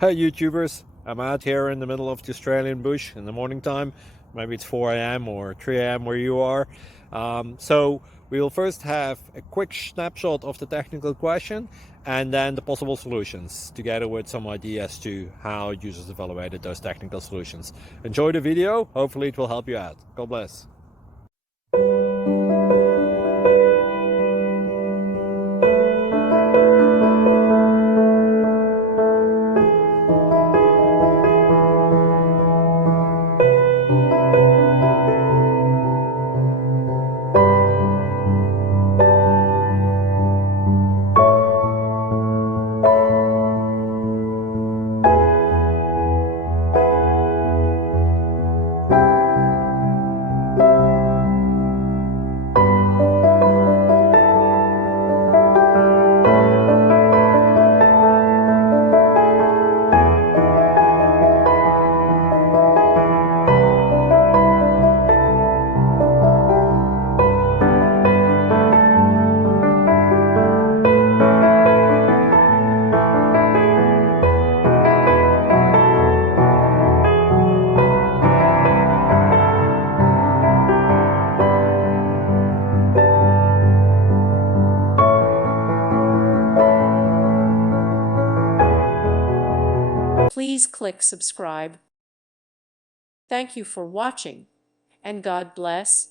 Hey YouTubers, I'm out here in the middle of the Australian bush in the morning time. Maybe it's 4 a.m. or 3 a.m. where you are. So we'll first have a quick snapshot of the technical question and then the possible solutions, together with some ideas to how users evaluated those technical solutions. Enjoy the video, hopefully it will help you out. God bless. Please click subscribe. Thank you for watching, and God bless.